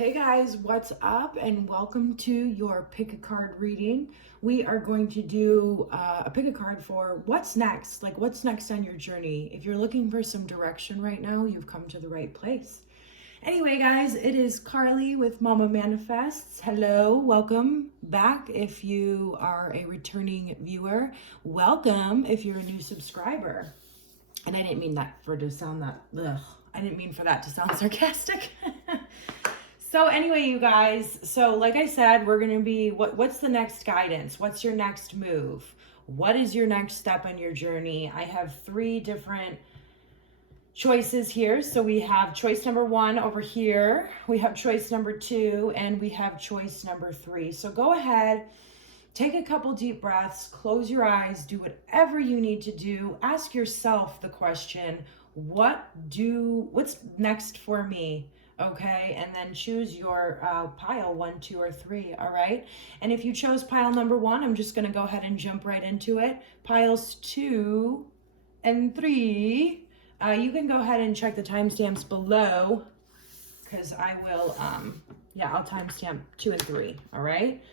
Hey guys, what's up? And welcome to your pick a card reading. We are going to do a pick a card for what's next, like what's next on your journey. If you're looking for some direction right now, you've come to the right place. Anyway, guys, it is Carly with Mama Manifests. Hello, welcome back. If you are a returning viewer, welcome if you're a new subscriber. And I didn't mean that to sound sarcastic. So anyway, you guys, so like I said, we're going to be, what's the next guidance? What's your next move? What is your next step on your journey? I have 3 different choices here. So we have choice number 1 over here. We have choice number 2, and we have choice number 3. So go ahead, take a couple deep breaths, close your eyes, do whatever you need to do. Ask yourself the question, what's next for me? Okay, and then choose your pile 1, 2, or 3, all right? And if you chose pile number 1, I'm just gonna go ahead and jump right into it. Piles 2 and 3, you can go ahead and check the timestamps below because I will, I'll timestamp 2 and 3, all right?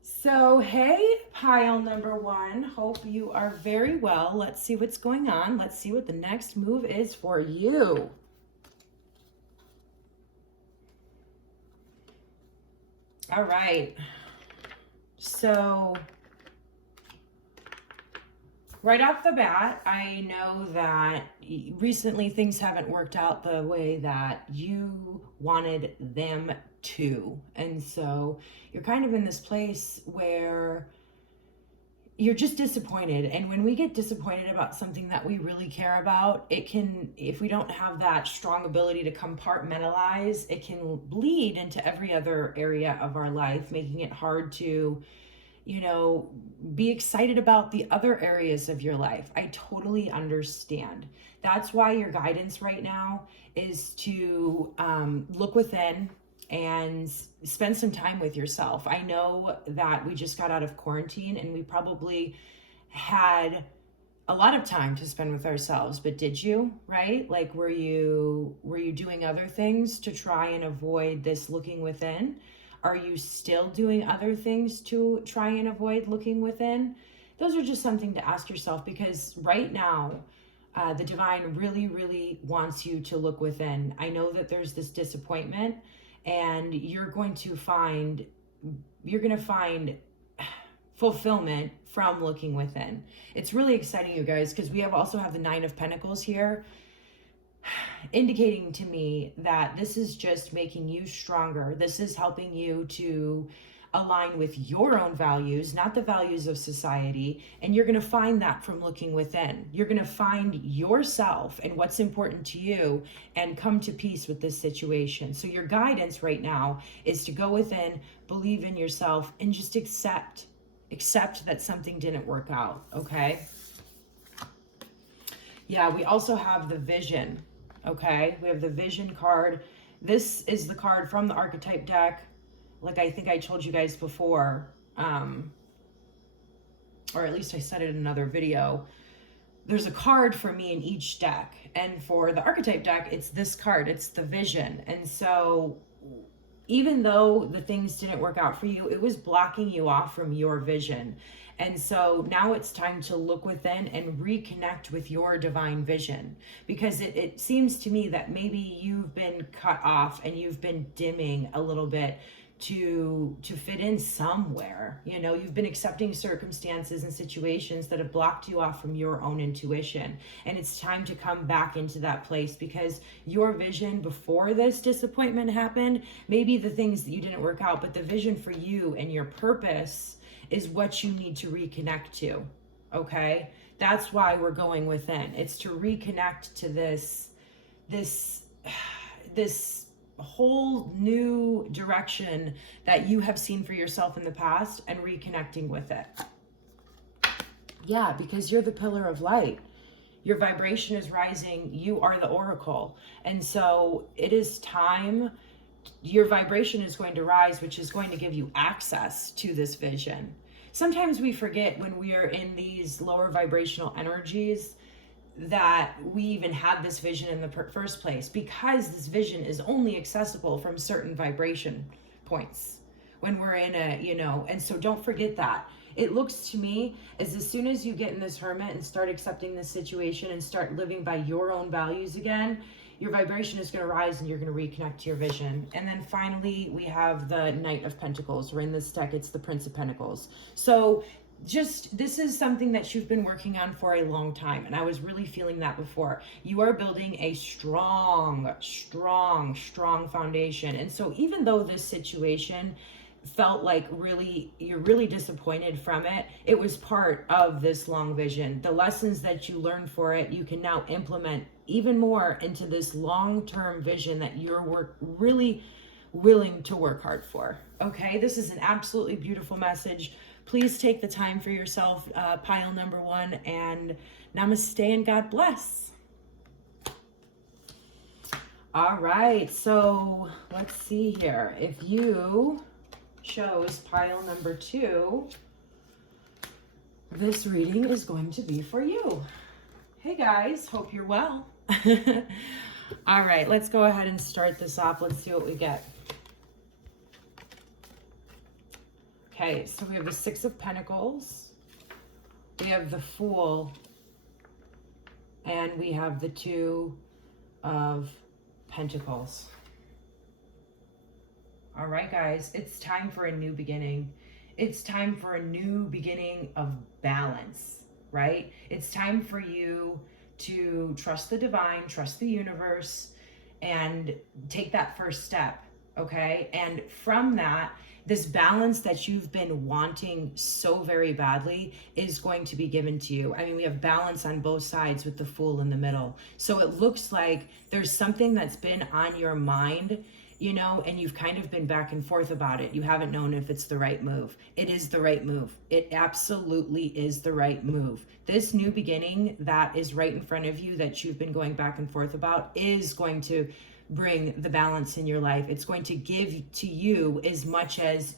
So, hey, pile number 1, hope you are very well. Let's see what's going on. Let's see what the next move is for you. All right, so right off the bat, I know that recently things haven't worked out the way that you wanted them to. And so you're kind of in this place where you're just disappointed. And when we get disappointed about something that we really care about, it can, if we don't have that strong ability to compartmentalize, it can bleed into every other area of our life, making it hard to, be excited about the other areas of your life. I totally understand. That's why your guidance right now is to look within and spend some time with yourself. I know that we just got out of quarantine and we probably had a lot of time to spend with ourselves, but did you, right? Like, were you doing other things to try and avoid this looking within? Are you still doing other things to try and avoid looking within? Those are just something to ask yourself, because right now, the divine really, really wants you to look within. I know that there's this disappointment, and you're going to find fulfillment from looking within. It's really exciting, you guys, because we also have the 9 of Pentacles here, indicating to me that this is just making you stronger. This is helping you to align with your own values, not the values of society. And you're going to find that from looking within. You're going to find yourself and what's important to you and come to peace with this situation. So your guidance right now is to go within, believe in yourself, and just accept that something didn't work out, okay? Yeah, we also have the Vision, okay? We have the Vision card. This is the card from the archetype deck. Like I think I told you guys before, or at least I said it in another video, there's a card for me in each deck. And for the archetype deck, it's this card, it's the Vision. And so even though the things didn't work out for you, it was blocking you off from your vision. And so now it's time to look within and reconnect with your divine vision, because it seems to me that maybe you've been cut off and you've been dimming a little bit to fit in somewhere. You've been accepting circumstances and situations that have blocked you off from your own intuition. And it's time to come back into that place, because your vision before this disappointment happened, maybe the things that you didn't work out, but the vision for you and your purpose is what you need to reconnect to, okay? That's why we're going within. It's to reconnect to this whole new direction that you have seen for yourself in the past, and reconnecting with it. Yeah, because you're the pillar of light. Your vibration is rising. You are the oracle. And so it is time. Your vibration is going to rise, which is going to give you access to this vision. Sometimes we forget when we are in these lower vibrational energies that we even had this vision in the first place, because this vision is only accessible from certain vibration points when we're in a, and so don't forget that. It looks to me as soon as you get in this hermit and start accepting this situation and start living by your own values again, your vibration is going to rise and you're going to reconnect to your vision. And then finally, we have the Knight of Pentacles, or in this deck, it's the Prince of Pentacles. So this is something that you've been working on for a long time. And I was really feeling that before. You are building a strong, strong, strong foundation. And so even though this situation felt like you're really disappointed from it, it was part of this long vision. The lessons that you learned for it, you can now implement even more into this long-term vision that you're really willing to work hard for. Okay, this is an absolutely beautiful message. Please take the time for yourself, pile number 1, and namaste and God bless. All right, so let's see here. If you chose pile number 2, this reading is going to be for you. Hey guys, hope you're well. All right, let's go ahead and start this off. Let's see what we get. Okay, so we have the 6 of Pentacles, we have the Fool, and we have the 2 of Pentacles. All right, guys, it's time for a new beginning. It's time for a new beginning of balance, right? It's time for you to trust the divine, trust the universe, and take that first step, okay? And from that, this balance that you've been wanting so very badly is going to be given to you. I mean, we have balance on both sides with the Fool in the middle. So it looks like there's something that's been on your mind, and you've kind of been back and forth about it. You haven't known if it's the right move. It is the right move. It absolutely is the right move. This new beginning that is right in front of you that you've been going back and forth about is going to bring the balance in your life. It's going to give to you as much as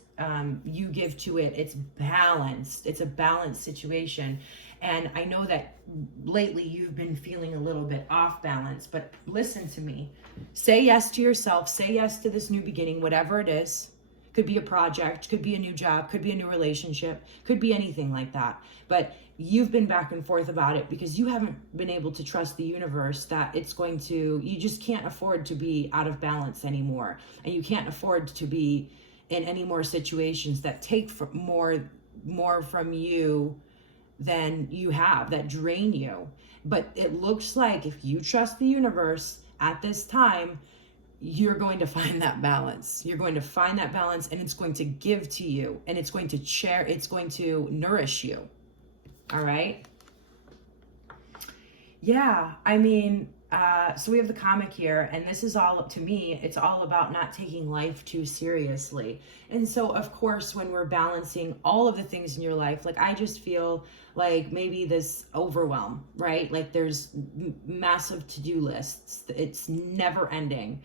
you give to it. It's balanced. It's a balanced situation. And I know that lately you've been feeling a little bit off balance, but listen to me. Say yes to yourself. Say yes to this new beginning, whatever it is. Could be a project, could be a new job, could be a new relationship, could be anything like that. But you've been back and forth about it because you haven't been able to trust the universe that you just can't afford to be out of balance anymore. And you can't afford to be in any more situations that take more from you than you have, that drain you. But it looks like if you trust the universe at this time, you're going to find that balance. You're going to find that balance, and it's going to give to you, and it's going to nourish you. All right. Yeah. I mean, so we have the comic here, and this is all, to me, it's all about not taking life too seriously. And so, of course, when we're balancing all of the things in your life, like I just feel like maybe this overwhelm, right? Like there's massive to-do lists. It's never ending.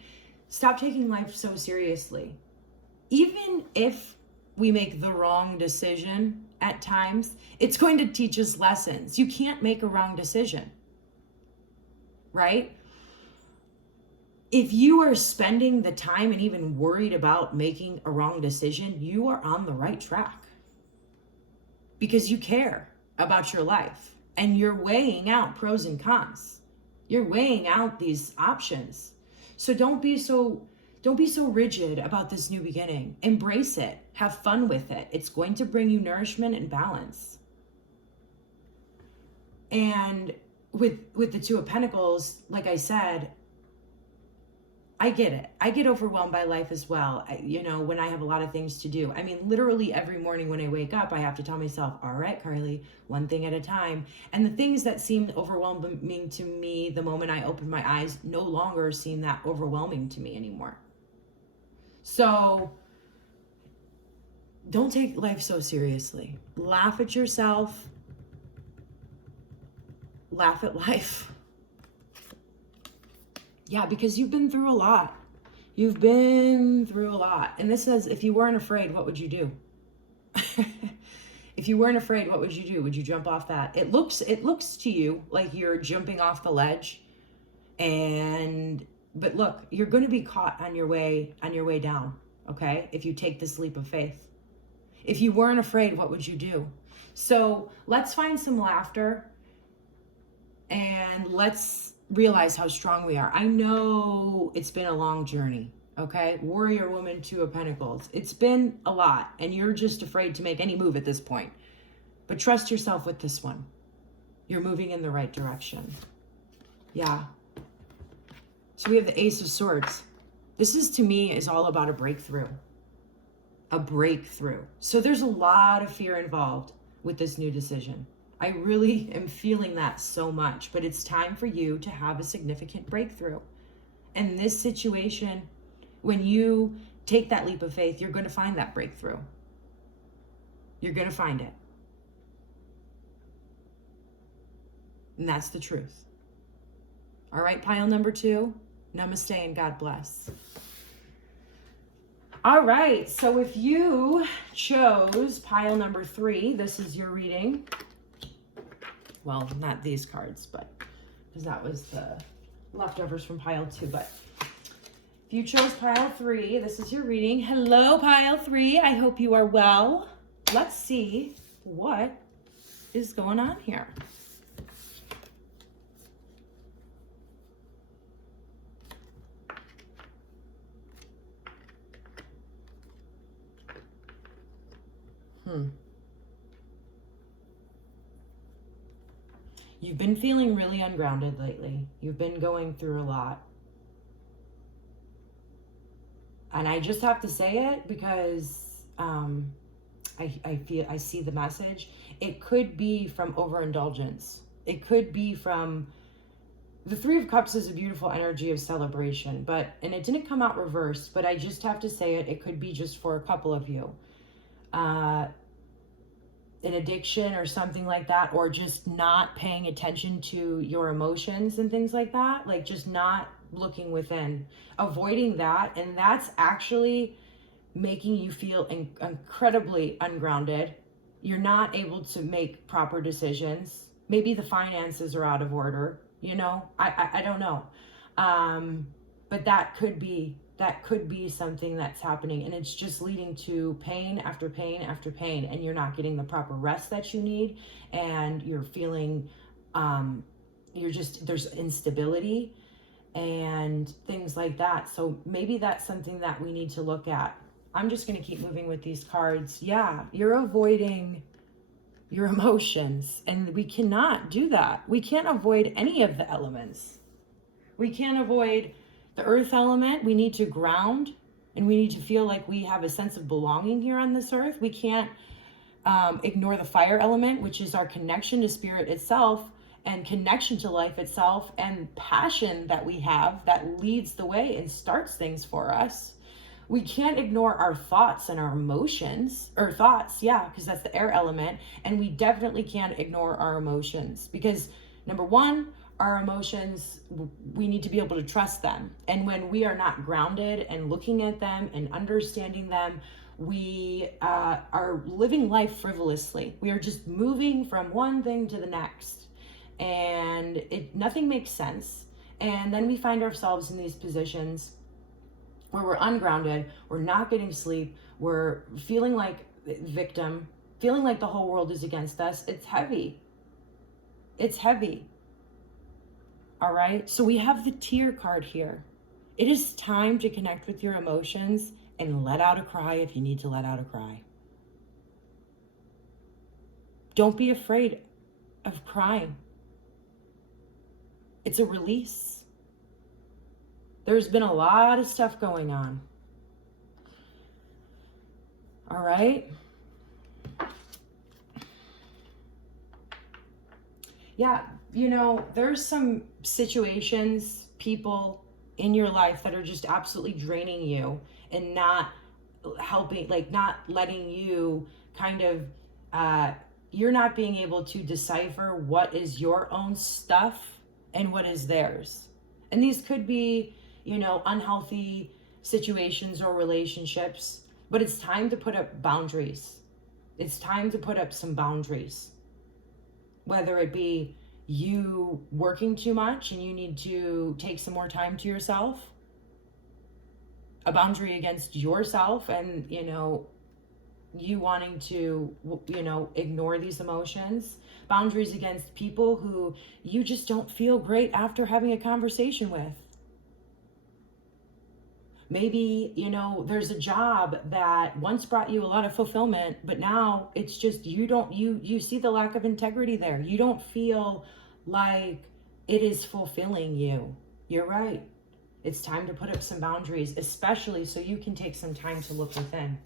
Stop taking life so seriously. Even if we make the wrong decision at times, it's going to teach us lessons. You can't make a wrong decision, right? If you are spending the time and even worried about making a wrong decision, you are on the right track because you care about your life and you're weighing out pros and cons. You're weighing out these options. So don't be so rigid about this new beginning. Embrace it. Have fun with it. It's going to bring you nourishment and balance. And with the Two of Pentacles, like I said, I get it. I get overwhelmed by life as well. When I have a lot of things to do. I mean, literally every morning when I wake up, I have to tell myself, all right, Carly, one thing at a time. And the things that seemed overwhelming to me the moment I opened my eyes no longer seem that overwhelming to me anymore. So don't take life so seriously. Laugh at yourself. Laugh at life. Yeah, because you've been through a lot. You've been through a lot. And this says, if you weren't afraid, what would you do? If you weren't afraid, what would you do? Would you jump off that? It looks to you like you're jumping off the ledge, but look, you're going to be caught on your way down, okay? If you take this leap of faith. If you weren't afraid, what would you do? So let's find some laughter and let's realize how strong we are. I know it's been a long journey, okay? Warrior woman, 2 of Pentacles. It's been a lot, and you're just afraid to make any move at this point. But trust yourself with this one. You're moving in the right direction. Yeah. So we have the Ace of Swords. This is, to me, is all about a breakthrough. A breakthrough. So there's a lot of fear involved with this new decision. I really am feeling that so much, but it's time for you to have a significant breakthrough. And this situation, when you take that leap of faith, you're going to find that breakthrough. You're going to find it. And that's the truth. All right, pile number 2, Namaste and God Bless. All right, so if you chose pile number 3, this is your reading. Well, not these cards, but because that was the leftovers from pile 2. But if you chose pile 3, this is your reading. Hello, pile 3. I hope you are well. Let's see what is going on here. You've been feeling really ungrounded lately. You've been going through a lot. And I just have to say it because I see the message. It could be from overindulgence. It could be from the 3 of Cups is a beautiful energy of celebration, and it didn't come out reversed, but I just have to say it. It could be just for a couple of you. An addiction or something like that, or just not paying attention to your emotions and things like that, like just not looking within, avoiding that, and that's actually making you feel incredibly ungrounded. You're not able to make proper decisions. Maybe the finances are out of order, I don't know, but that could be something that's happening, and it's just leading to pain after pain after pain, and you're not getting the proper rest that you need, and you're feeling there's instability and things like that. So maybe that's something that we need to look at. I'm just going to keep moving with these cards. Yeah, you're avoiding your emotions, and we cannot do that. We can't avoid any of the elements. We can't avoid the earth element. We need to ground, and we need to feel like we have a sense of belonging here on this earth. We can't ignore the fire element, which is our connection to spirit itself and connection to life itself and passion that we have that leads the way and starts things for us. We can't ignore our thoughts and our emotions, or thoughts, because that's the air element. And we definitely can't ignore our emotions because, number one, our emotions, we need to be able to trust them. And when we are not grounded and looking at them and understanding them, we are living life frivolously. We are just moving from one thing to the next, and nothing makes sense. And then we find ourselves in these positions where we're ungrounded, we're not getting sleep, we're feeling like victim, feeling like the whole world is against us. It's heavy. It's heavy. All right, so we have the tear card here. It is time to connect with your emotions and let out a cry if you need to let out a cry. Don't be afraid of crying. It's a release. There's been a lot of stuff going on. All right. Yeah, there's some situations, people in your life that are just absolutely draining you and not helping, like not letting you you're not being able to decipher what is your own stuff and what is theirs. And these could be, unhealthy situations or relationships, but it's time to put up boundaries. It's time to put up some boundaries. Whether it be you working too much and you need to take some more time to yourself, a boundary against yourself and, you wanting to, ignore these emotions, boundaries against people who you just don't feel great after having a conversation with. Maybe, there's a job that once brought you a lot of fulfillment, but now it's just, you see the lack of integrity there. You don't feel like it is fulfilling you. You're right. It's time to put up some boundaries, especially so you can take some time to look within.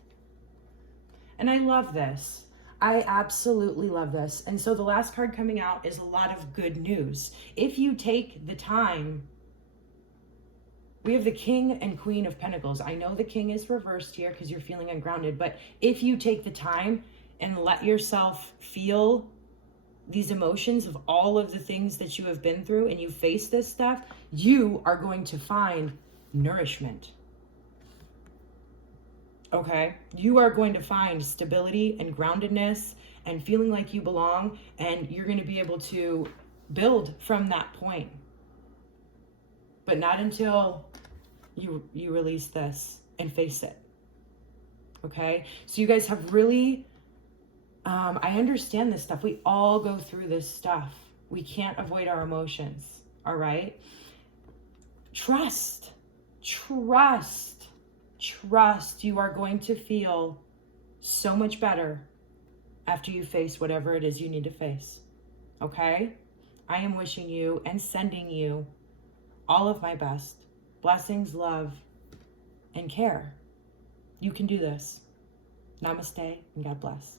And I love this. I absolutely love this. And so the last card coming out is a lot of good news. If you take the time, we have the King and Queen of Pentacles. I know the King is reversed here because you're feeling ungrounded, but if you take the time and let yourself feel these emotions of all of the things that you have been through and you face this stuff, you are going to find nourishment. Okay? You are going to find stability and groundedness and feeling like you belong, and you're going to be able to build from that point. But not until you release this and face it. Okay? So you guys have really, I understand this stuff. We all go through this stuff. We can't avoid our emotions. All right? Trust. You are going to feel so much better after you face whatever it is you need to face. Okay? I am wishing you and sending you all of my best. Blessings, love, and care. You can do this. Namaste and God bless.